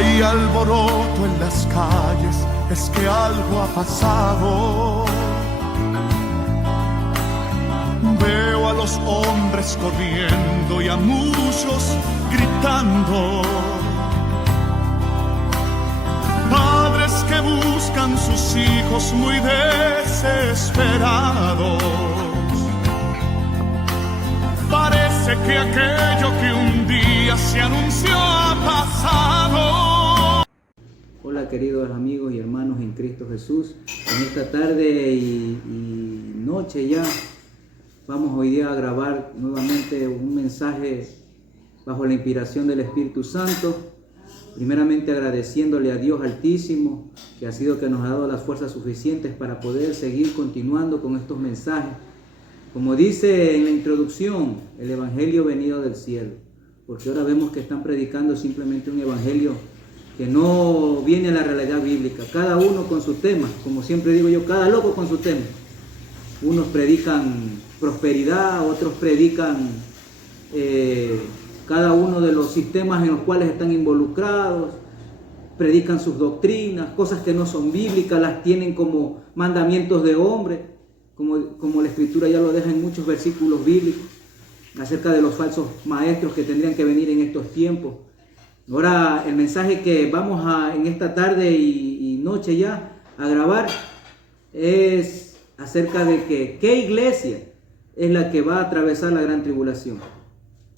Hay alboroto en las calles, es que algo ha pasado. Veo a los hombres corriendo y a muchos gritando. Padres que buscan sus hijos muy desesperados. Parece que aquello que un día se anunció ha pasado. Hola queridos amigos y hermanos en Cristo Jesús. En esta tarde y noche ya vamos hoy día a grabar nuevamente un mensaje bajo la inspiración del Espíritu Santo. Primeramente agradeciéndole a Dios Altísimo, que ha sido que nos ha dado las fuerzas suficientes para poder seguir continuando con estos mensajes. Como dice en la introducción, el Evangelio venido del cielo. Porque ahora vemos que están predicando simplemente un Evangelio que no viene a la realidad bíblica. Cada uno con su tema, como siempre digo yo, cada loco con su tema. Unos predican prosperidad, otros predican cada uno de los sistemas en los cuales están involucrados, predican sus doctrinas, cosas que no son bíblicas, las tienen como mandamientos de hombre, como la Escritura ya lo deja en muchos versículos bíblicos, acerca de los falsos maestros que tendrían que venir en estos tiempos. Ahora el mensaje que vamos en esta tarde y noche ya a grabar es acerca de que qué iglesia es la que va a atravesar la gran tribulación.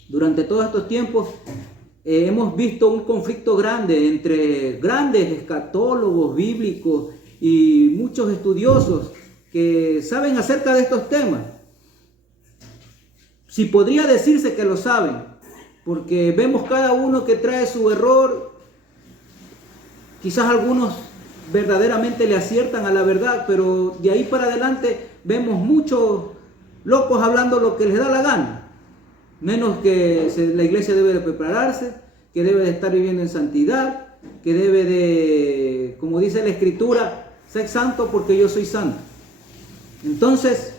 Durante todos estos tiempos hemos visto un conflicto grande entre grandes escatólogos bíblicos y muchos estudiosos que saben acerca de estos temas. Si podría decirse que lo saben, porque vemos cada uno que trae su error. Quizás algunos verdaderamente le aciertan a la verdad, pero de ahí para adelante vemos muchos locos hablando lo que les da la gana. Menos que la iglesia debe de prepararse, que debe de estar viviendo en santidad, que debe de, como dice la Escritura, ser santo porque yo soy santo. Entonces,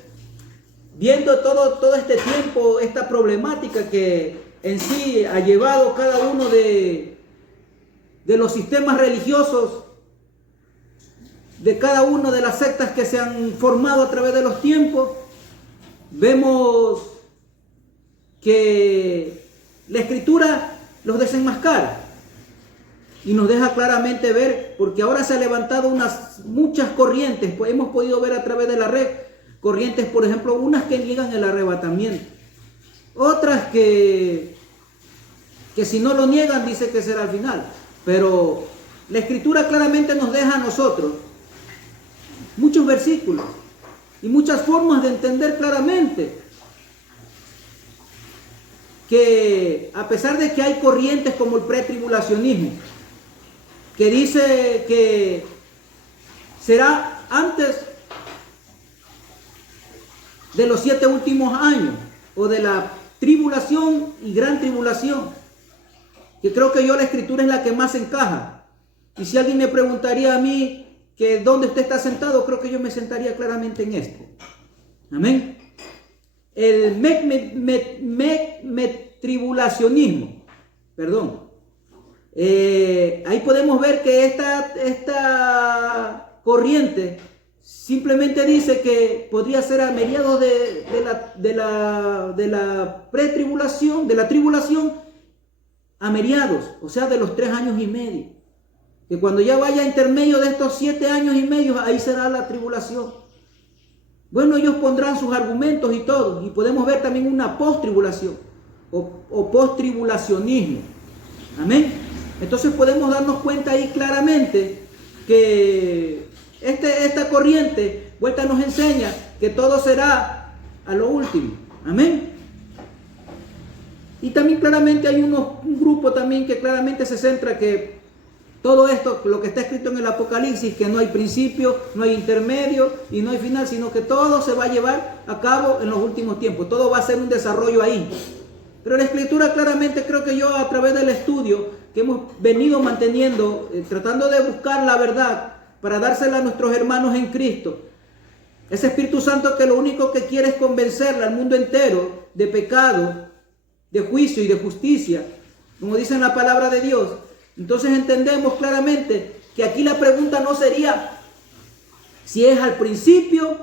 viendo todo este tiempo, esta problemática que en sí ha llevado cada uno de los sistemas religiosos, de cada una de las sectas que se han formado a través de los tiempos, vemos que la Escritura los desenmascara y nos deja claramente ver, porque ahora se han levantado muchas corrientes, pues hemos podido ver a través de la red, corrientes, por ejemplo, unas que niegan el arrebatamiento, otras que si no lo niegan dice que será al final, pero la Escritura claramente nos deja a nosotros muchos versículos y muchas formas de entender claramente que a pesar de que hay corrientes como el pretribulacionismo, que dice que será antes de los 7 últimos años, o de la tribulación y gran tribulación, que creo que la Escritura es la que más encaja. Y si alguien me preguntaría a mí que dónde usted está sentado, creo que yo me sentaría claramente en este. Amén. El tribulacionismo, perdón. Ahí podemos ver que esta corriente simplemente dice que podría ser a mediados de la pretribulación, de la tribulación, a mediados, o sea, de los 3 años y medio. Que cuando ya vaya a intermedio de estos 7 años y medio, ahí será la tribulación. Bueno, ellos pondrán sus argumentos y todo, y podemos ver también una post-tribulación o post-tribulacionismo. Amén. Entonces podemos darnos cuenta ahí claramente que esta corriente vuelta nos enseña que todo será a lo último. Amén. Y también claramente hay un grupo también que claramente se centra que todo esto, lo que está escrito en el Apocalipsis, que no hay principio, no hay intermedio y no hay final, sino que todo se va a llevar a cabo en los últimos tiempos. Todo va a ser un desarrollo ahí. Pero la Escritura claramente, creo que yo a través del estudio que hemos venido manteniendo, tratando de buscar la verdad para dársela a nuestros hermanos en Cristo, ese Espíritu Santo que lo único que quiere es convencerle al mundo entero de pecado, de juicio y de justicia, como dice en la palabra de Dios, Entonces entendemos claramente que aquí la pregunta no sería si es al principio,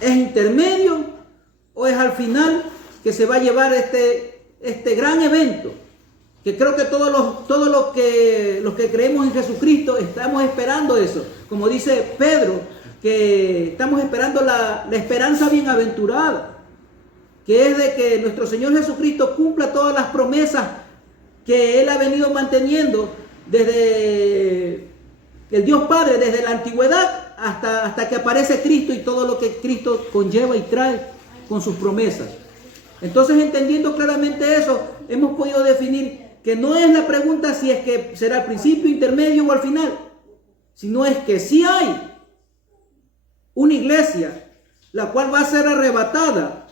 es intermedio o es al final que se va a llevar este gran evento. Que creo que todos los que creemos en Jesucristo estamos esperando eso. Como dice Pedro, que estamos esperando la esperanza bienaventurada, que es de que nuestro Señor Jesucristo cumpla todas las promesas que Él ha venido manteniendo desde el Dios Padre, desde la antigüedad hasta que aparece Cristo y todo lo que Cristo conlleva y trae con sus promesas. Entonces, entendiendo claramente eso, hemos podido definir que no es la pregunta si es que será al principio, intermedio o al final, sino es que sí hay una iglesia la cual va a ser arrebatada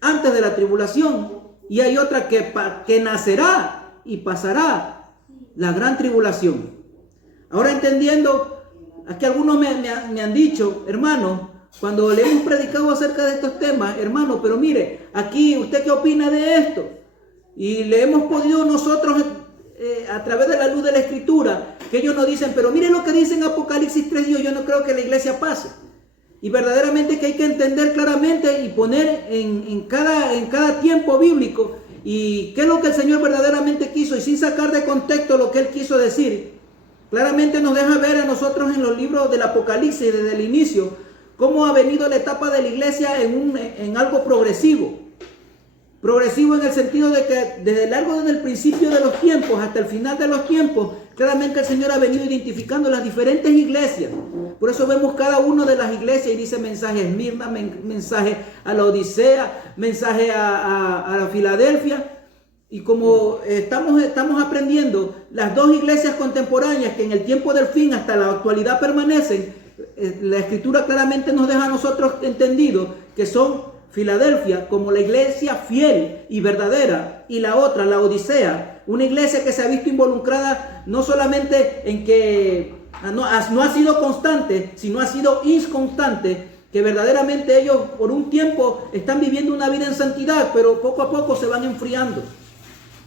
antes de la tribulación, y hay otra que nacerá y pasará la gran tribulación. Ahora, entendiendo, aquí algunos me han dicho, hermano, cuando le hemos predicado acerca de estos temas, hermano, pero mire, aquí, ¿usted qué opina de esto? Y le hemos podido nosotros, a través de la luz de la Escritura, que ellos nos dicen, pero mire lo que dice en Apocalipsis 3:10, yo no creo que la iglesia pase. Y verdaderamente que hay que entender claramente y poner en cada tiempo bíblico y qué es lo que el Señor verdaderamente quiso, y sin sacar de contexto lo que Él quiso decir. Claramente nos deja ver a nosotros en los libros del Apocalipsis desde el inicio cómo ha venido la etapa de la iglesia en algo progresivo. Progresivo en el sentido de que desde el principio de los tiempos hasta el final de los tiempos, claramente el Señor ha venido identificando las diferentes iglesias. Por eso vemos cada una de las iglesias y dice mensaje a Esmirna, mensaje a la Odisea, mensaje a la Filadelfia. Y como estamos aprendiendo, las dos iglesias contemporáneas que en el tiempo del fin hasta la actualidad permanecen, la Escritura claramente nos deja a nosotros entendido que son Filadelfia como la iglesia fiel y verdadera, y la otra, la Odisea, una iglesia que se ha visto involucrada no solamente en que no ha sido constante, sino ha sido inconstante, que verdaderamente ellos por un tiempo están viviendo una vida en santidad, pero poco a poco se van enfriando.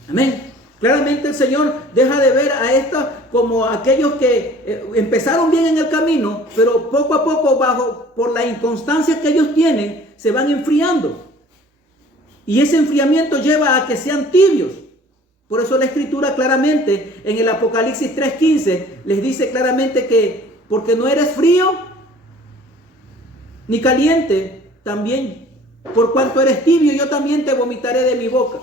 Amén. Claramente el Señor deja de ver a estas como aquellos que empezaron bien en el camino, pero poco a poco, por la inconstancia que ellos tienen, se van enfriando. Y ese enfriamiento lleva a que sean tibios. Por eso la Escritura claramente en el Apocalipsis 3:15 les dice claramente que porque no eres frío ni caliente, también por cuanto eres tibio, yo también te vomitaré de mi boca.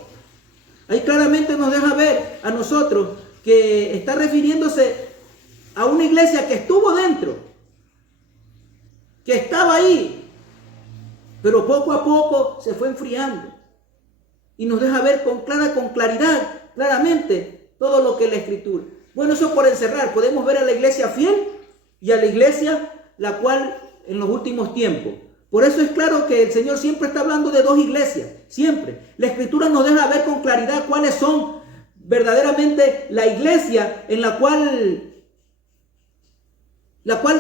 Ahí claramente nos deja ver a nosotros que está refiriéndose a una iglesia que estuvo dentro, que estaba ahí, pero poco a poco se fue enfriando. Y nos deja ver con claridad, claramente, todo lo que es la Escritura. Bueno, eso por encerrar, podemos ver a la iglesia fiel y a la iglesia la cual en los últimos tiempos. Por eso es claro que el Señor siempre está hablando de dos iglesias, siempre. La Escritura nos deja ver con claridad cuáles son verdaderamente la iglesia en la cual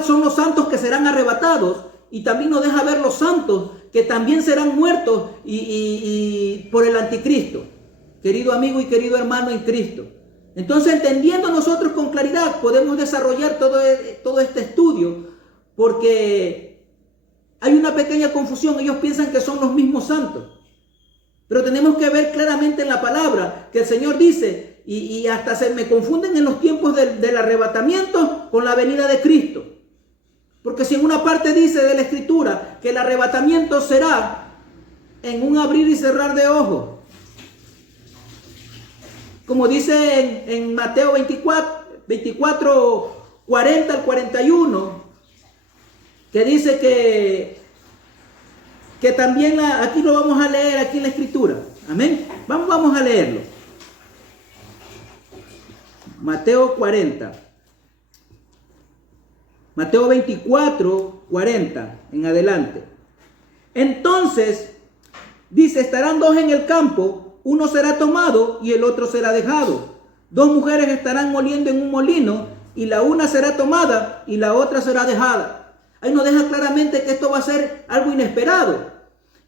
son los santos que serán arrebatados, y también nos deja ver los santos que también serán muertos y por el anticristo. Querido amigo y querido hermano en Cristo. Entonces, entendiendo nosotros con claridad, podemos desarrollar todo este estudio, porque hay una pequeña confusión. Ellos piensan que son los mismos santos. Pero tenemos que ver claramente en la palabra que el Señor dice, y hasta se me confunden en los tiempos del arrebatamiento con la venida de Cristo. Porque si en una parte dice de la Escritura que el arrebatamiento será en un abrir y cerrar de ojos, como dice en Mateo 24, 40 al 41, que dice que también aquí lo vamos a leer aquí en la Escritura. Amén. Vamos a leerlo. Mateo 40. Mateo 24, 40 en adelante. Entonces, dice, estarán dos en el campo, uno será tomado y el otro será dejado. Dos mujeres estarán moliendo en un molino, y la una será tomada y la otra será dejada. Ahí nos deja claramente que esto va a ser algo inesperado.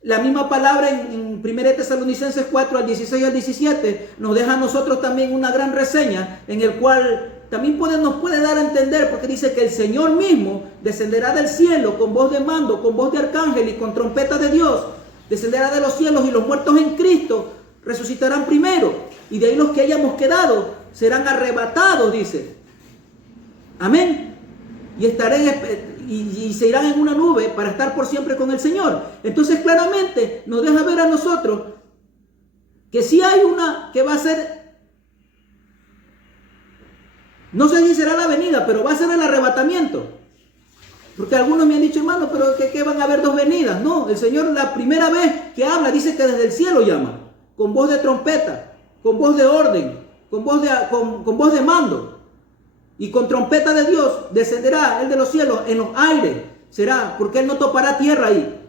La misma palabra en 1 Tesalonicenses 4, al 16 al 17, nos deja a nosotros también una gran reseña, en el cual también nos puede dar a entender, porque dice que el Señor mismo descenderá del cielo con voz de mando, con voz de arcángel y con trompeta de Dios. Descenderá de los cielos y los muertos en Cristo resucitarán primero. Y de ahí los que hayamos quedado serán arrebatados, dice. Amén. Y se irán en una nube para estar por siempre con el Señor. Entonces claramente nos deja ver a nosotros que si hay una que va a ser, no sé si será la venida, pero va a ser el arrebatamiento. Porque algunos me han dicho, hermano, pero ¿qué van a haber dos venidas? No, el Señor la primera vez que habla dice que desde el cielo llama, con voz de trompeta, con voz de orden, con voz de mando. Y con trompeta de Dios descenderá Él de los cielos, en los aires será, porque Él no topará tierra ahí.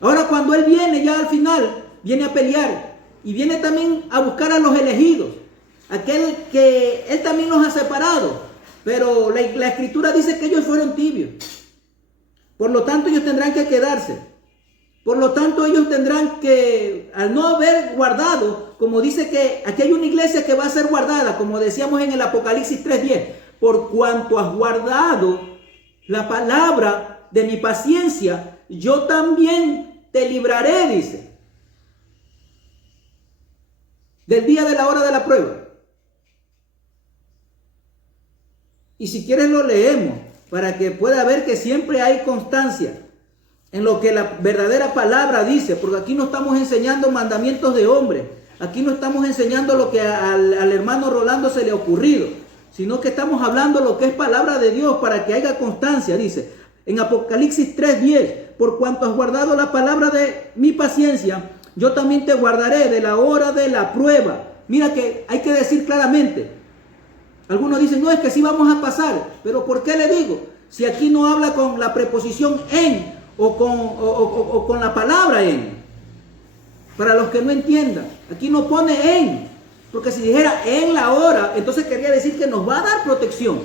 Ahora cuando Él viene ya al final, viene a pelear y viene también a buscar a los elegidos, aquel que Él también los ha separado, pero la Escritura dice que ellos fueron tibios. Por lo tanto ellos tendrán que quedarse. Por lo tanto, ellos tendrán que, al no haber guardado, como dice que aquí hay una iglesia que va a ser guardada, como decíamos en el Apocalipsis 3:10, por cuanto has guardado la palabra de mi paciencia, yo también te libraré, dice, del día de la hora de la prueba. Y si quieres lo leemos, para que pueda ver que siempre hay constancia en lo que la verdadera palabra dice, porque aquí no estamos enseñando mandamientos de hombre, aquí no estamos enseñando lo que al hermano Rolando se le ha ocurrido, sino que estamos hablando lo que es palabra de Dios para que haya constancia, dice, en Apocalipsis 3:10, por cuanto has guardado la palabra de mi paciencia, yo también te guardaré de la hora de la prueba. Mira que hay que decir claramente, algunos dicen, no, es que sí vamos a pasar, pero ¿por qué le digo? Si aquí no habla con la preposición en, o con la palabra en, para los que no entiendan, aquí no pone en, porque si dijera en la hora, entonces quería decir que nos va a dar protección,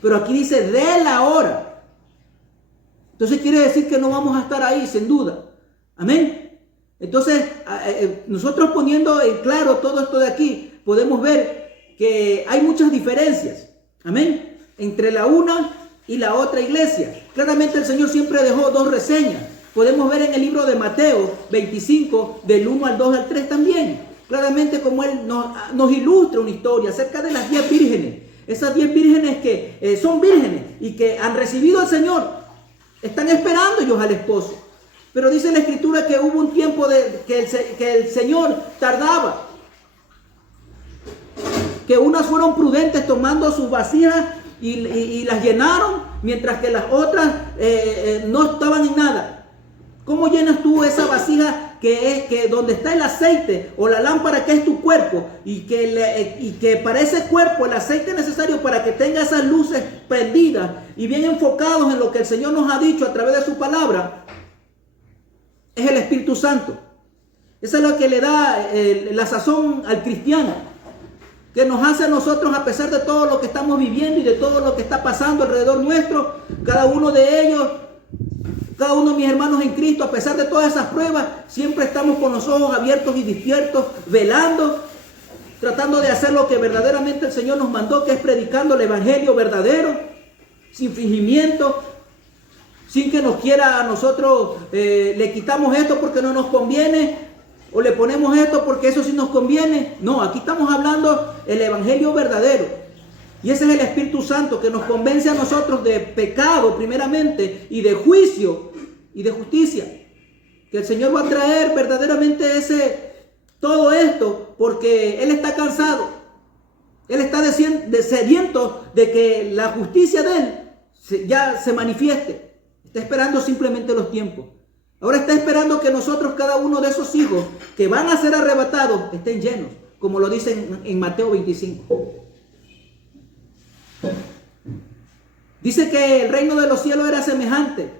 pero aquí dice de la hora, entonces quiere decir que no vamos a estar ahí sin duda. Amén. Entonces nosotros poniendo en claro todo esto de aquí, podemos ver que hay muchas diferencias, amén, entre la una y la otra iglesia. Claramente el Señor siempre dejó dos reseñas. Podemos ver en el libro de Mateo 25, del 1 al 2 al 3 también. Claramente como Él nos ilustra una historia acerca de las 10 vírgenes. Esas 10 vírgenes que son vírgenes y que han recibido al Señor. Están esperando ellos al esposo. Pero dice la Escritura que hubo un tiempo que el Señor tardaba. Que unas fueron prudentes tomando sus vasijas y las llenaron, mientras que las otras no estaban en nada. ¿Cómo llenas tú esa vasija que donde está el aceite o la lámpara que es tu cuerpo y que para ese cuerpo el aceite necesario para que tenga esas luces prendidas y bien enfocados en lo que el Señor nos ha dicho a través de su palabra? Es el Espíritu Santo. Eso es lo que le da la sazón al cristiano, que nos hace a nosotros, a pesar de todo lo que estamos viviendo y de todo lo que está pasando alrededor nuestro, cada uno de ellos, cada uno de mis hermanos en Cristo, a pesar de todas esas pruebas, siempre estamos con los ojos abiertos y despiertos, velando, tratando de hacer lo que verdaderamente el Señor nos mandó, que es predicando el evangelio verdadero, sin fingimiento, sin que nos quiera a nosotros, le quitamos esto porque no nos conviene, o le ponemos esto porque eso sí nos conviene. No, aquí estamos hablando el evangelio verdadero. Y ese es el Espíritu Santo que nos convence a nosotros de pecado primeramente y de juicio y de justicia. Que el Señor va a traer verdaderamente todo esto porque Él está cansado. Él está sediento de que la justicia de Él ya se manifieste. Está esperando simplemente los tiempos. Ahora está esperando que nosotros, cada uno de esos hijos que van a ser arrebatados, estén llenos, como lo dice en Mateo 25. Dice que el reino de los cielos era semejante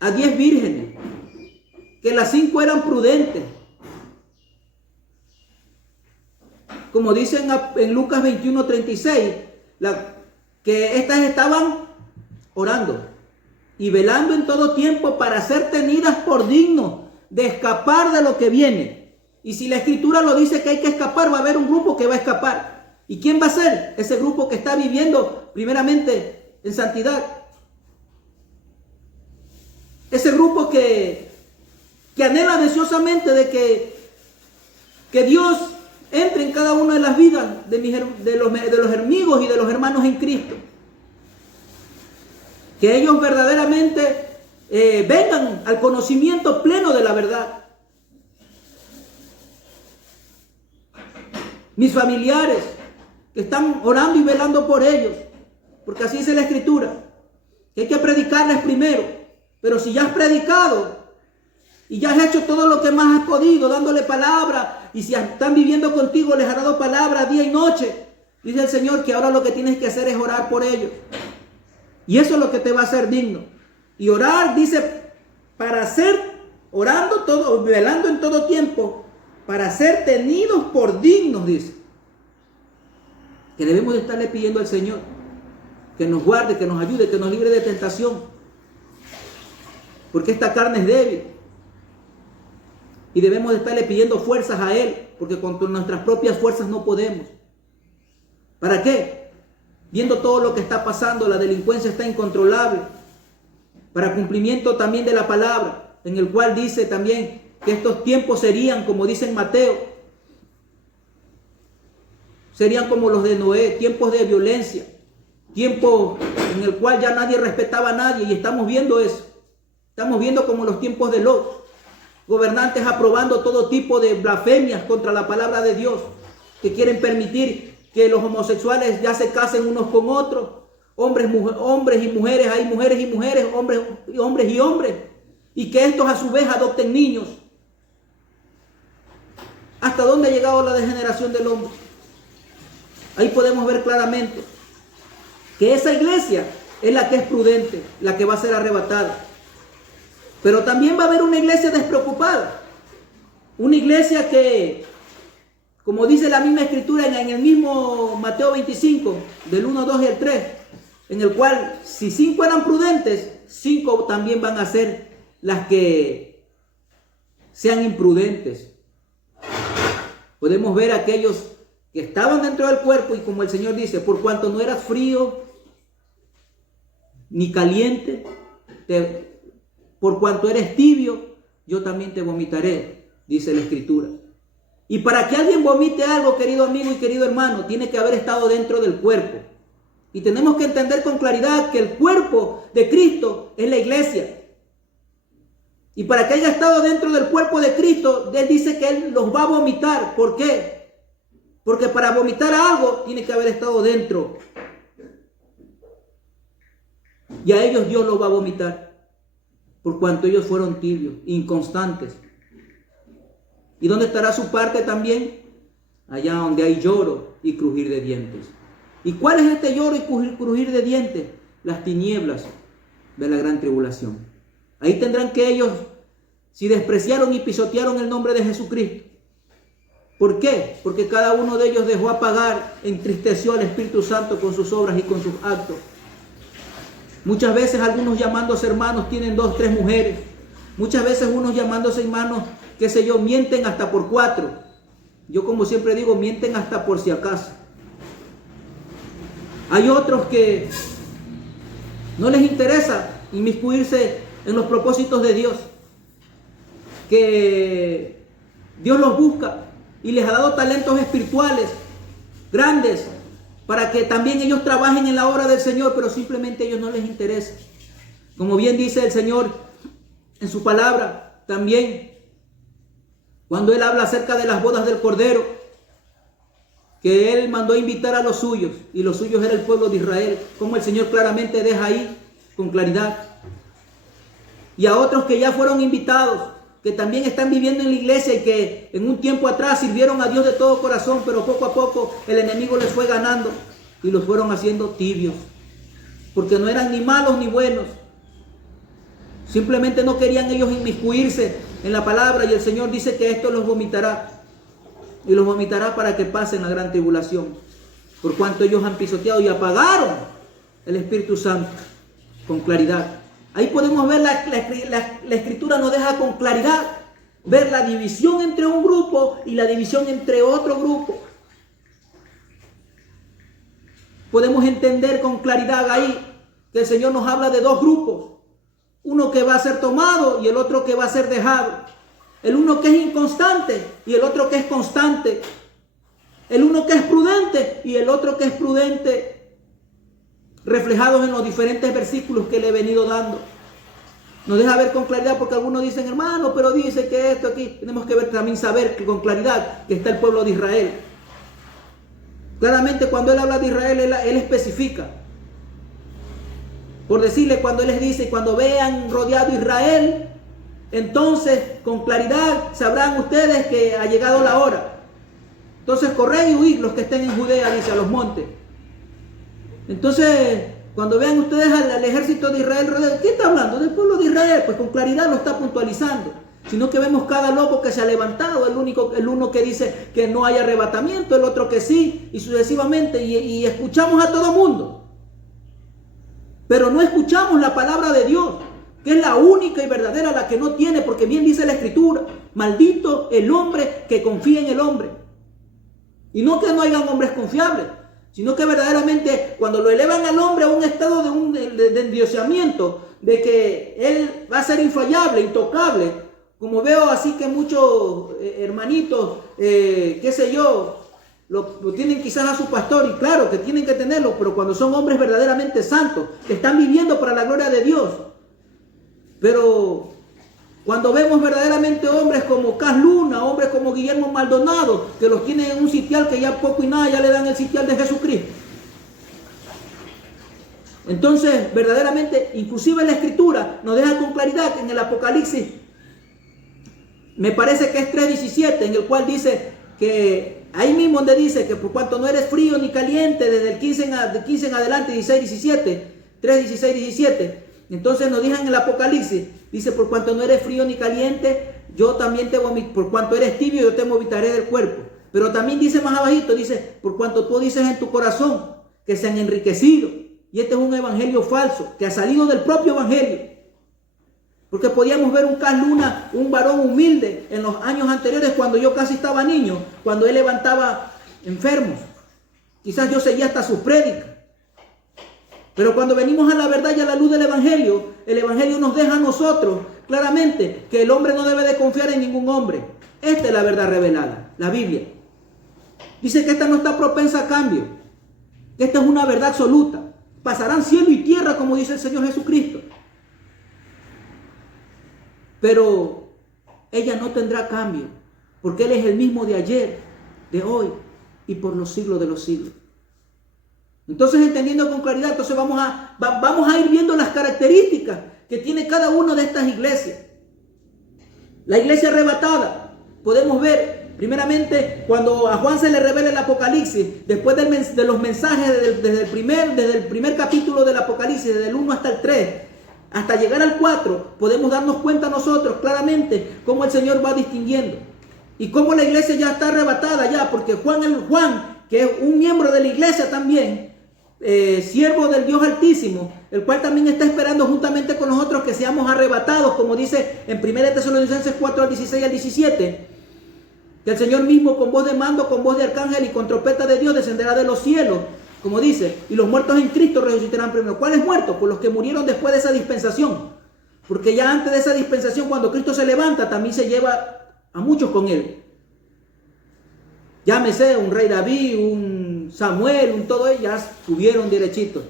a 10 vírgenes, que las 5 eran prudentes. Como dice en Lucas 21:36, que estas estaban orando. y velando en todo tiempo para ser tenidas por dignos de escapar de lo que viene. Y si la Escritura lo dice que hay que escapar, va a haber un grupo que va a escapar. ¿Y quién va a ser? Ese grupo que está viviendo primeramente en santidad. Ese grupo que anhela deseosamente de que Dios entre en cada una de las vidas de los amigos y de los hermanos en Cristo. Que ellos verdaderamente vengan al conocimiento pleno de la verdad. Mis familiares que están orando y velando por ellos, porque así dice la Escritura, que hay que predicarles primero. Pero si ya has predicado y ya has hecho todo lo que más has podido, dándole palabra, y si están viviendo contigo, les has dado palabra día y noche, dice el Señor que ahora lo que tienes que hacer es orar por ellos. Y eso es lo que te va a hacer digno. Y orar, dice, para ser, orando todo, velando en todo tiempo, para ser tenidos por dignos, dice. Que debemos de estarle pidiendo al Señor que nos guarde, que nos ayude, que nos libre de tentación. Porque esta carne es débil. Y debemos de estarle pidiendo fuerzas a Él, porque con nuestras propias fuerzas no podemos. ¿Para qué? Viendo todo lo que está pasando, la delincuencia está incontrolable. Para cumplimiento también de la palabra, en el cual dice también que estos tiempos serían, como dice en Mateo, serían como los de Noé, tiempos de violencia, tiempos en el cual ya nadie respetaba a nadie, y estamos viendo eso. Estamos viendo como los tiempos de Lot, gobernantes aprobando todo tipo de blasfemias contra la palabra de Dios, que quieren permitir que los homosexuales ya se casen unos con otros, hombres y mujeres, hay mujeres y mujeres, hombres y hombres, y que estos a su vez adopten niños. ¿Hasta dónde ha llegado la degeneración del hombre? Ahí podemos ver claramente que esa iglesia es la que es prudente, la que va a ser arrebatada. Pero también va a haber una iglesia despreocupada. Una iglesia que, como dice la misma Escritura en el mismo Mateo 25, del 1, 2 y el 3, en el cual si 5 eran prudentes, 5 también van a ser las que sean imprudentes. Podemos ver a aquellos que estaban dentro del cuerpo, y como el Señor dice, por cuanto no eras frío ni caliente, por cuanto eres tibio, yo también te vomitaré, dice la Escritura. Y para que alguien vomite algo, querido amigo y querido hermano, tiene que haber estado dentro del cuerpo. Y tenemos que entender con claridad que el cuerpo de Cristo es la iglesia. Y para que haya estado dentro del cuerpo de Cristo, Él dice que Él los va a vomitar. ¿Por qué? Porque para vomitar algo, tiene que haber estado dentro. Y a ellos Dios los va a vomitar, por cuanto ellos fueron tibios, inconstantes. ¿Y dónde estará su parte también? Allá donde hay lloro y crujir de dientes. ¿Y cuál es este lloro y crujir de dientes? Las tinieblas de la gran tribulación. Ahí tendrán que ellos, si despreciaron y pisotearon el nombre de Jesucristo. ¿Por qué? Porque cada uno de ellos dejó apagar, entristeció al Espíritu Santo con sus obras y con sus actos. Muchas veces algunos llamándose hermanos tienen 2, 3 mujeres. Muchas veces unos llamándose hermanos, qué sé yo, mienten hasta por 4. Yo como siempre digo, mienten hasta por si acaso. Hay otros que no les interesa inmiscuirse en los propósitos de Dios. Que Dios los busca y les ha dado talentos espirituales grandes, para que también ellos trabajen en la obra del Señor, pero simplemente a ellos no les interesa. Como bien dice el Señor en su palabra también, cuando Él habla acerca de las bodas del Cordero, que Él mandó invitar a los suyos, y los suyos era el pueblo de Israel, como el Señor claramente deja ahí con claridad. Y a otros que ya fueron invitados, que también están viviendo en la iglesia y que en un tiempo atrás sirvieron a Dios de todo corazón, pero poco a poco el enemigo les fue ganando y los fueron haciendo tibios, porque no eran ni malos ni buenos. Simplemente no querían ellos inmiscuirse en la palabra, y el Señor dice que esto los vomitará, y los vomitará para que pasen la gran tribulación, por cuanto ellos han pisoteado y apagaron el Espíritu Santo con claridad. Ahí podemos ver la escritura nos deja con claridad ver la división entre un grupo y la división entre otro grupo. Podemos entender con claridad ahí que el Señor nos habla de dos grupos. Uno que va a ser tomado y el otro que va a ser dejado. El uno que es inconstante y el otro que es constante. El uno que es prudente y el otro que es prudente. Reflejados en los diferentes versículos que le he venido dando. Nos deja ver con claridad porque algunos dicen, hermano, pero dice que esto aquí. Tenemos que ver también saber que con claridad que está el pueblo de Israel. Claramente cuando él habla de Israel, él especifica. Por decirle, cuando él les dice, cuando vean rodeado Israel, entonces con claridad sabrán ustedes que ha llegado la hora. Entonces corred y huid los que estén en Judea, dice, a los montes. Entonces, cuando vean ustedes al ejército de Israel rodeado, ¿qué está hablando? Del pueblo de Israel, pues con claridad lo está puntualizando. Sino que vemos cada loco que se ha levantado, el uno que dice que no hay arrebatamiento, el otro que sí, y sucesivamente, y escuchamos a todo mundo. Pero no escuchamos la palabra de Dios, que es la única y verdadera, la que no tiene, porque bien dice la Escritura, maldito el hombre que confía en el hombre. Y no que no hayan hombres confiables, sino que verdaderamente cuando lo elevan al hombre a un estado de endiosamiento, de que él va a ser infallable, intocable, como veo así que muchos hermanitos, qué sé yo, lo tienen quizás a su pastor, y claro que tienen que tenerlo, pero cuando son hombres verdaderamente santos, que están viviendo para la gloria de Dios. Pero cuando vemos verdaderamente hombres como Cas Luna, hombres como Guillermo Maldonado, que los tienen en un sitial que ya poco y nada, ya le dan el sitial de Jesucristo. Entonces, verdaderamente, inclusive la Escritura nos deja con claridad en el Apocalipsis, me parece que es 3:17, en el cual dice que, ahí mismo donde dice que por cuanto no eres frío ni caliente, desde el 15 en adelante, 16, 17, 3, 16, 17, entonces nos deja en el Apocalipsis, dice, por cuanto no eres frío ni caliente, yo también te vomito, por cuanto eres tibio, yo te vomitaré del cuerpo. Pero también dice más abajito, dice, por cuanto tú dices en tu corazón que se han enriquecido, y este es un evangelio falso, que ha salido del propio evangelio. Porque podíamos ver un Cas Luna, un varón humilde en los años anteriores cuando yo casi estaba niño, cuando él levantaba enfermos. Quizás yo seguía hasta sus prédicas. Pero cuando venimos a la verdad y a la luz del Evangelio, el Evangelio nos deja a nosotros claramente que el hombre no debe de confiar en ningún hombre. Esta es la verdad revelada, la Biblia. Dice que esta no está propensa a cambio. Que esta es una verdad absoluta. Pasarán cielo y tierra, como dice el Señor Jesucristo. Pero ella no tendrá cambio, porque Él es el mismo de ayer, de hoy y por los siglos de los siglos. Entonces, entendiendo con claridad, entonces vamos a ir viendo las características que tiene cada una de estas iglesias. La iglesia arrebatada, podemos ver primeramente cuando a Juan se le revela el Apocalipsis, después de los mensajes desde el primer capítulo del Apocalipsis, desde el 1 hasta el 3, hasta llegar al 4, podemos darnos cuenta nosotros claramente cómo el Señor va distinguiendo y cómo la iglesia ya está arrebatada ya, porque Juan, que es un miembro de la iglesia también, siervo del Dios Altísimo, el cual también está esperando juntamente con nosotros que seamos arrebatados, como dice en 1 Tesalonicenses 4, al 16 al 17, que el Señor mismo con voz de mando, con voz de arcángel y con trompeta de Dios descenderá de los cielos, como dice, y los muertos en Cristo resucitarán primero. ¿Cuáles muertos? Pues los que murieron después de esa dispensación. Porque ya antes de esa dispensación, cuando Cristo se levanta, también se lleva a muchos con Él. Llámese un rey David, un Samuel, un todo ellos, ya subieron derechitos.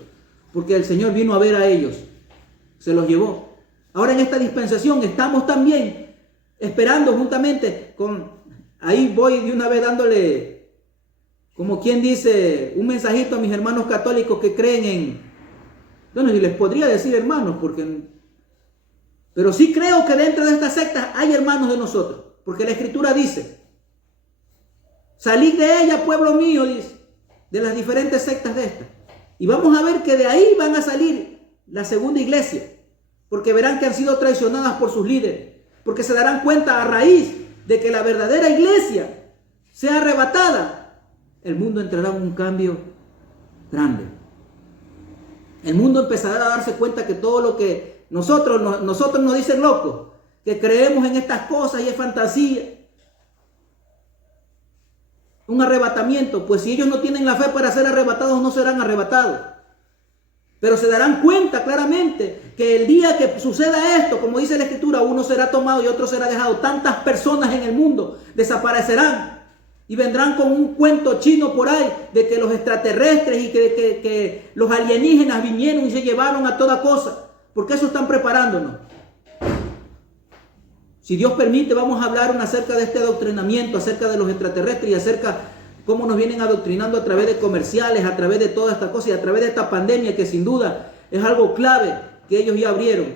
Porque el Señor vino a ver a ellos. Se los llevó. Ahora en esta dispensación estamos también esperando juntamente con... Ahí voy de una vez dándole... Como quien dice, un mensajito a mis hermanos católicos que creen en... Bueno, y les podría decir hermanos, porque... Pero sí creo que dentro de estas sectas hay hermanos de nosotros. Porque la Escritura dice, salid de ella, pueblo mío, dice, de las diferentes sectas de estas. Y vamos a ver que de ahí van a salir la segunda iglesia. Porque verán que han sido traicionadas por sus líderes. Porque se darán cuenta a raíz de que la verdadera iglesia sea arrebatada. El mundo entrará en un cambio grande. El mundo empezará a darse cuenta que todo lo que Nosotros nos dicen locos, que creemos en estas cosas y es fantasía. Un arrebatamiento, pues si ellos no tienen la fe para ser arrebatados, no serán arrebatados. Pero se darán cuenta claramente que el día que suceda esto, como dice la Escritura, uno será tomado y otro será dejado. Tantas personas en el mundo desaparecerán y vendrán con un cuento chino por ahí de que los extraterrestres y que los alienígenas vinieron y se llevaron a toda cosa. Porque eso están preparándonos. Si Dios permite, vamos a hablar acerca de este adoctrinamiento, acerca de los extraterrestres y acerca cómo nos vienen adoctrinando a través de comerciales, a través de toda esta cosa y a través de esta pandemia que sin duda es algo clave que ellos ya abrieron.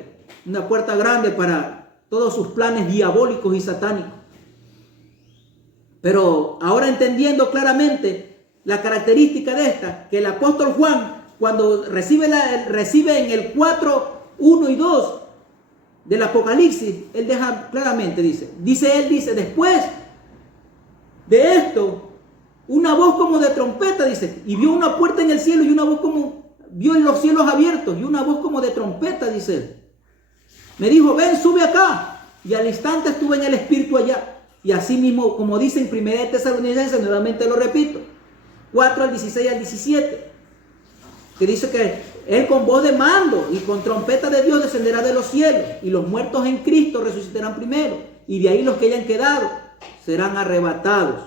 Una puerta grande para todos sus planes diabólicos y satánicos. Pero ahora entendiendo claramente la característica de esta, que el apóstol Juan, cuando recibe en el 4, 1 y 2 del Apocalipsis, él deja claramente, dice, después de esto, una voz como de trompeta, dice, y vio una puerta en el cielo y una voz como, vio en los cielos abiertos y una voz como de trompeta, dice él. Me dijo, ven, sube acá. Y al instante estuve en el espíritu allá. Y así mismo, como dice en 1 Tesalonicenses, nuevamente lo repito, 4 al 16 al 17, que dice que él con voz de mando y con trompeta de Dios descenderá de los cielos, y los muertos en Cristo resucitarán primero, y de ahí los que hayan quedado serán arrebatados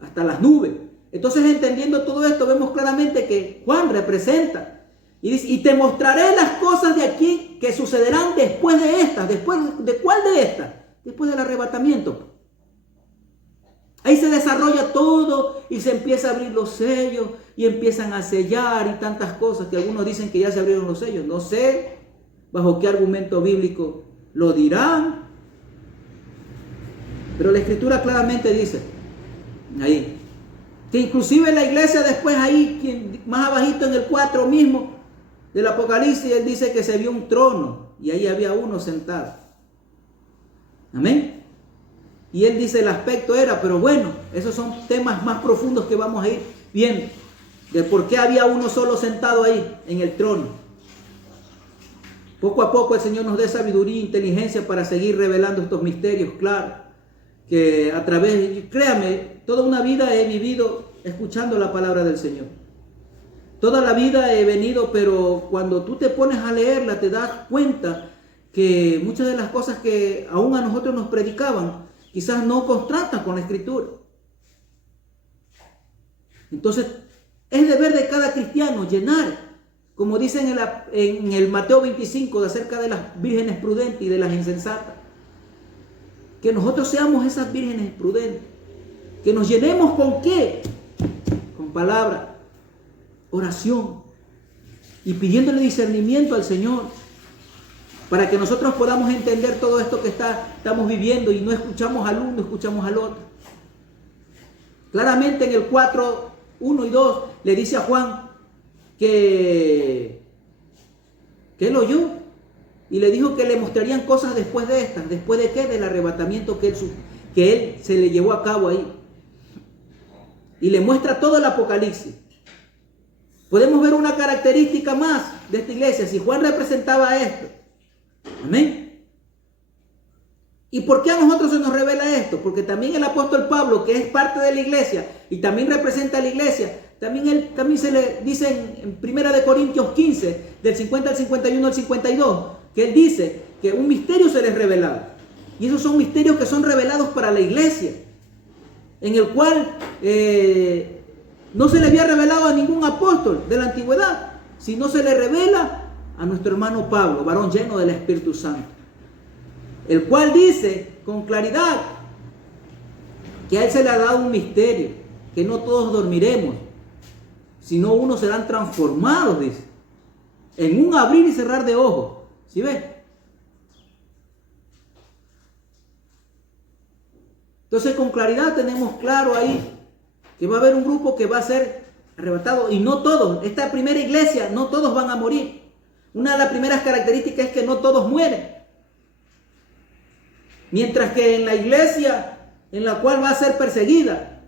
hasta las nubes. Entonces, entendiendo todo esto, vemos claramente que Juan representa y dice, y te mostraré las cosas de aquí que sucederán después de estas. ¿Después de cuál de estas? Después del arrebatamiento. Ahí se desarrolla todo y se empieza a abrir los sellos y empiezan a sellar y tantas cosas que algunos dicen que ya se abrieron los sellos. No sé bajo qué argumento bíblico lo dirán, pero la Escritura claramente dice ahí que inclusive la iglesia después ahí, más abajito en el 4 mismo del Apocalipsis, él dice que se vio un trono y ahí había uno sentado. Amén. Y él dice el aspecto era, pero bueno, esos son temas más profundos que vamos a ir viendo, de por qué había uno solo sentado ahí en el trono. Poco a poco el Señor nos dé sabiduría e inteligencia para seguir revelando estos misterios, claro, que a través, créame, toda una vida he vivido escuchando la palabra del Señor. Toda la vida he venido, pero cuando tú te pones a leerla te das cuenta que muchas de las cosas que aún a nosotros nos predicaban quizás no contrastan con la Escritura. Entonces es deber de cada cristiano llenar, como dice en el Mateo 25 de acerca de las vírgenes prudentes y de las insensatas, que nosotros seamos esas vírgenes prudentes, que nos llenemos con ¿qué? Con palabra, oración y pidiéndole discernimiento al Señor para que nosotros podamos entender todo esto que estamos viviendo y no escuchamos al uno, escuchamos al otro. Claramente en el 4, 1 y 2 le dice a Juan que él oyó y le dijo que le mostrarían cosas después de estas. ¿Después de qué? Del arrebatamiento que él se le llevó a cabo ahí. Y le muestra todo el Apocalipsis. Podemos ver una característica más de esta iglesia. Si Juan representaba esto, amén. ¿Y por qué a nosotros se nos revela esto? Porque también el apóstol Pablo, que es parte de la iglesia y también representa a la iglesia, también se le dice en 1 Corintios 15, del 50 al 51 al 52, que él dice que un misterio se les revelado. Y esos son misterios que son revelados para la iglesia, en el cual no se le había revelado a ningún apóstol de la antigüedad, sino se le revela a nuestro hermano Pablo, varón lleno del Espíritu Santo, el cual dice con claridad que a él se le ha dado un misterio, que no todos dormiremos, sino unos serán transformados, dice, en un abrir y cerrar de ojos. ¿Sí ves? Entonces con claridad tenemos claro ahí que va a haber un grupo que va a ser arrebatado, y no todos. Esta primera iglesia, no todos van a morir. Una de las primeras características es que no todos mueren. Mientras que en la iglesia en la cual va a ser perseguida,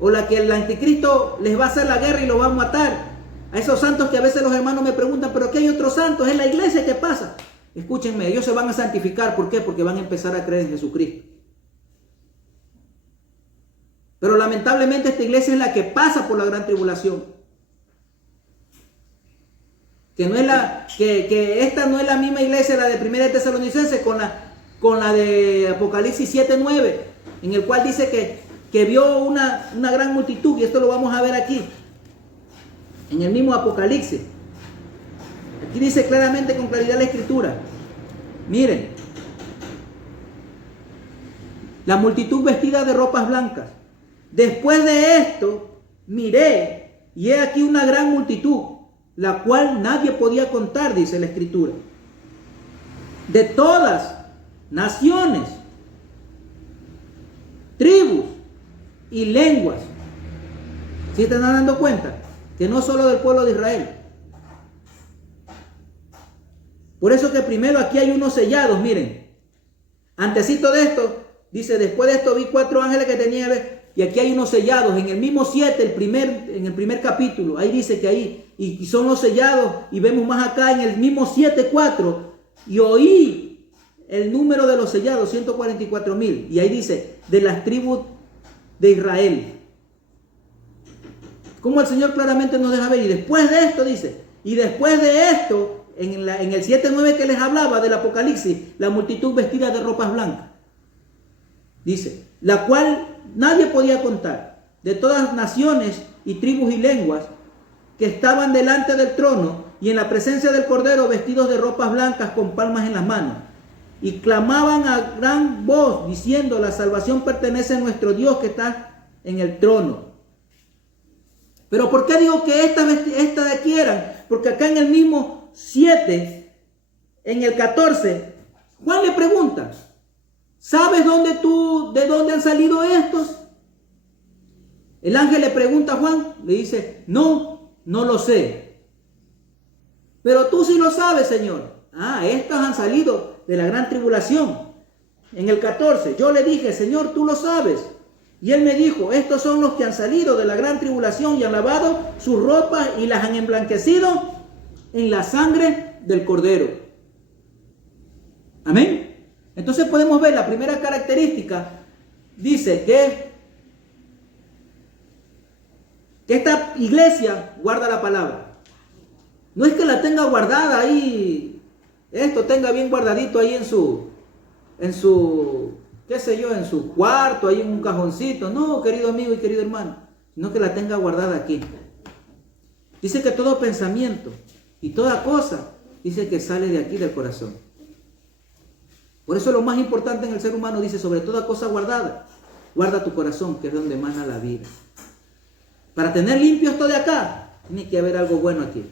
o la que el anticristo les va a hacer la guerra y lo va a matar, A esos santos que a veces los hermanos me preguntan, pero ¿qué hay otros santos? ¿En la iglesia qué pasa? Escúchenme, ellos se van a santificar. ¿Por qué? Porque van a empezar a creer en Jesucristo. Pero lamentablemente esta iglesia es la que pasa por la gran tribulación. Que esta no es la misma iglesia, la de 1 Tesalonicenses, con la de Apocalipsis 7:9, en el cual dice que vio una gran multitud, y esto lo vamos a ver aquí, en el mismo Apocalipsis. Aquí dice claramente, con claridad la escritura. Miren, la multitud vestida de ropas blancas. Después de esto, miré, y he aquí una gran multitud, la cual nadie podía contar, dice la escritura, de todas naciones, tribus y lenguas. ¿Sí están dando cuenta? Que no solo del pueblo de Israel. Por eso que primero aquí hay unos sellados, miren. Antecito de esto, dice, después de esto vi 4 ángeles que tenían, y aquí hay unos sellados, en el mismo 7, en el primer capítulo, ahí dice que ahí, y son los sellados, y vemos más acá en el mismo 7:4, y oí el número de los sellados, 144,000, y ahí dice, de las tribus de Israel. Como el Señor claramente nos deja ver, y después de esto dice, y después de esto, en el 7:9 que les hablaba del Apocalipsis, la multitud vestida de ropas blancas, dice, la cual nadie podía contar, de todas naciones y tribus y lenguas, que estaban delante del trono y en la presencia del Cordero, vestidos de ropas blancas con palmas en las manos, y clamaban a gran voz diciendo, la salvación pertenece a nuestro Dios que está en el trono. Pero ¿por qué digo que esta de aquí eran? Porque acá en el mismo 7, en el 14, Juan le pregunta, ¿sabes de dónde han salido estos? El ángel le pregunta a Juan, le dice, no lo sé. Pero tú sí lo sabes, Señor. Estos han salido de la gran tribulación. En el 14, yo le dije, Señor, tú lo sabes. Y él me dijo, estos son los que han salido de la gran tribulación y han lavado sus ropas y las han emblanquecido en la sangre del Cordero. Amén. Entonces podemos ver la primera característica. Dice que esta iglesia guarda la palabra. No es que la tenga guardada ahí, esto tenga bien guardadito ahí en su qué sé yo, en su cuarto, ahí en un cajoncito. No, querido amigo y querido hermano, sino que la tenga guardada aquí. Dice que todo pensamiento y toda cosa, dice que sale de aquí del corazón. Por eso lo más importante en el ser humano, dice, sobre toda cosa guardada, guarda tu corazón, que es donde emana la vida. Para tener limpio esto de acá, tiene que haber algo bueno aquí.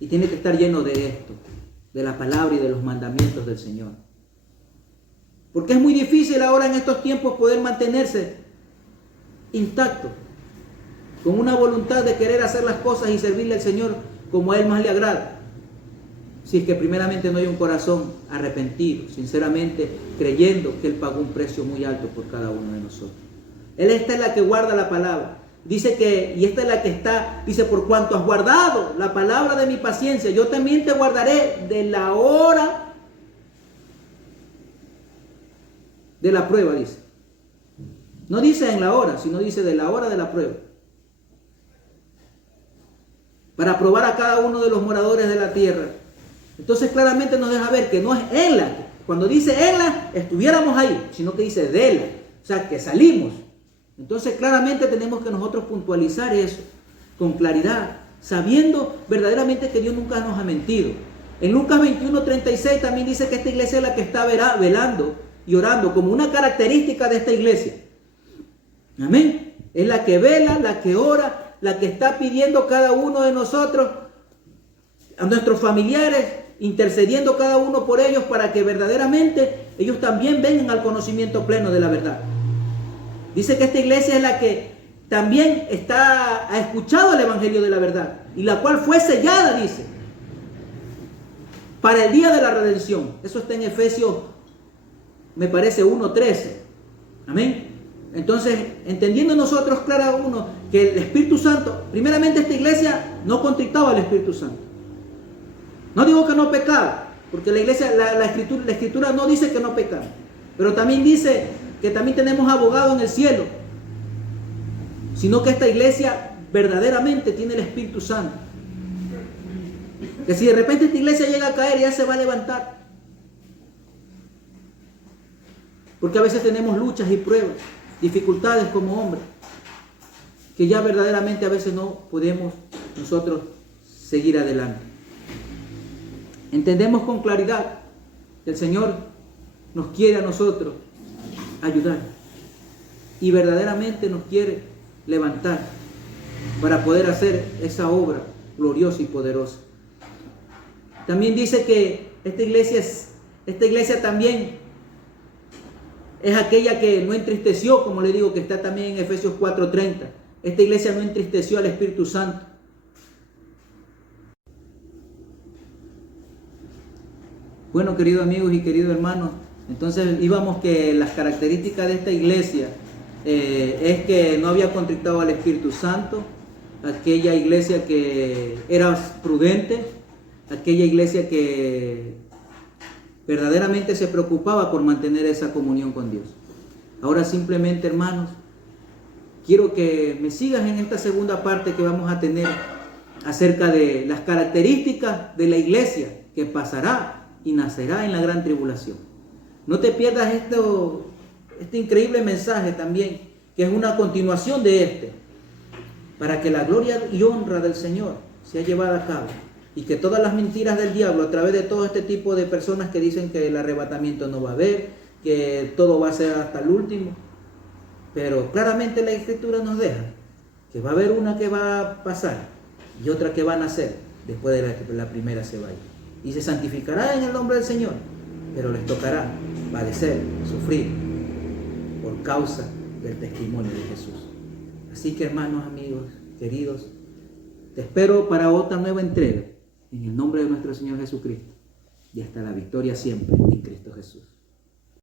Y tiene que estar lleno de esto, de la palabra y de los mandamientos del Señor. Porque es muy difícil ahora en estos tiempos poder mantenerse intacto, con una voluntad de querer hacer las cosas y servirle al Señor como a Él más le agrada. Si es que primeramente no hay un corazón arrepentido, sinceramente creyendo que Él pagó un precio muy alto por cada uno de nosotros. Esta es la que guarda la palabra. Dice que, y esta es la que está, dice, por cuanto has guardado la palabra de mi paciencia, yo también te guardaré de la hora de la prueba, dice. No dice en la hora, sino dice de la hora de la prueba. Para probar a cada uno de los moradores de la tierra. Entonces claramente nos deja ver que no es en la, cuando dice en la, estuviéramos ahí, sino que dice de la, o sea, que salimos. Entonces claramente tenemos que nosotros puntualizar eso con claridad, sabiendo verdaderamente que Dios nunca nos ha mentido. En Lucas 21:36 también dice que esta iglesia es la que está velando y orando, como una característica de esta iglesia. Amén. Es la que vela, la que ora, la que está pidiendo cada uno de nosotros, a nuestros familiares, intercediendo cada uno por ellos para que verdaderamente ellos también vengan al conocimiento pleno de la verdad. Dice que esta iglesia es la que también ha escuchado el evangelio de la verdad y la cual fue sellada, dice, para el día de la redención. Eso está en Efesios, me parece, 1:13. Amén. Entonces, entendiendo nosotros, claro, uno, que el Espíritu Santo, primeramente esta iglesia no contristaba al Espíritu Santo. No digo que no pecaba, porque la iglesia, la escritura no dice que no pecaba, pero también dice que también tenemos abogado en el cielo, sino que esta iglesia verdaderamente tiene el Espíritu Santo. Que si de repente esta iglesia llega a caer, ya se va a levantar. Porque a veces tenemos luchas y pruebas, dificultades como hombres, que ya verdaderamente a veces no podemos nosotros seguir adelante. Entendemos con claridad que el Señor nos quiere a nosotros ayudar y verdaderamente nos quiere levantar para poder hacer esa obra gloriosa y poderosa. También dice que esta iglesia también es aquella que no entristeció, como le digo, que está también en Efesios 4:30. Esta iglesia no entristeció al Espíritu Santo. Bueno, queridos amigos y queridos hermanos, entonces íbamos que las características de esta iglesia es que no había contristado al Espíritu Santo, aquella iglesia que era prudente, aquella iglesia que verdaderamente se preocupaba por mantener esa comunión con Dios. Ahora simplemente, hermanos, quiero que me sigas en esta segunda parte que vamos a tener acerca de las características de la iglesia que pasará y nacerá en la gran tribulación. No te pierdas este increíble mensaje también, que es una continuación de para que la gloria y honra del Señor sea llevada a cabo y que todas las mentiras del diablo a través de todo este tipo de personas que dicen que el arrebatamiento no va a haber, que todo va a ser hasta el último, pero claramente la Escritura nos deja que va a haber una que va a pasar y otra que va a nacer después de que la primera se vaya. Y se santificará en el nombre del Señor, pero les tocará padecer, sufrir por causa del testimonio de Jesús. Así que, hermanos, amigos, queridos, te espero para otra nueva entrega en el nombre de nuestro Señor Jesucristo y hasta la victoria siempre en Cristo Jesús.